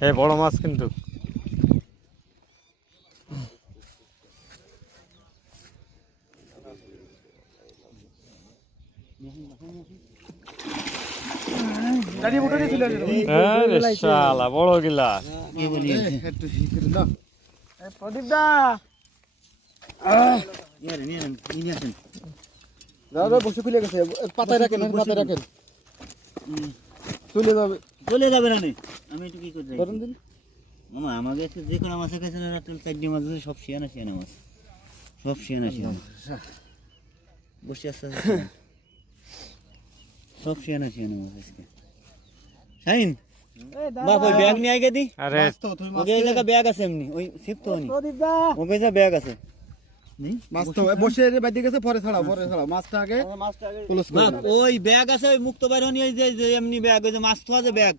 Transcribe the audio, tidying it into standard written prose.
এই বড় মাছ কিন্তু শালা বড় গিলা প্রদীপ দা দাদা বসে খুলে গেছে পাতায় রাখেন চলে যাবে না আমি একটু কি করতে মামা আমাকে যে কোনো মাছ খাইছে না চারটি মাছ আছে সব শিয়ানা মাছ সব শিয়ানা বসে আসতে সব শিয়ানা মাছ আজকে শাহিন বাপ ওই ব্যাগ নিয়ে আগে দি আরে ওকে এই জায়গা ব্যাগ আছে এমনি ওই সিপ তো নি ওকে যা ব্যাগ আছে মাছ তো বসে বাইরে গেছে পরে ছাড়াও মাছটা আগে বাপ ওই ব্যাগ আছে ওই মুক্ত বাইরে নিয়ে যে এমনি ব্যাগ ওই যে মাছ তো আছে ব্যাগ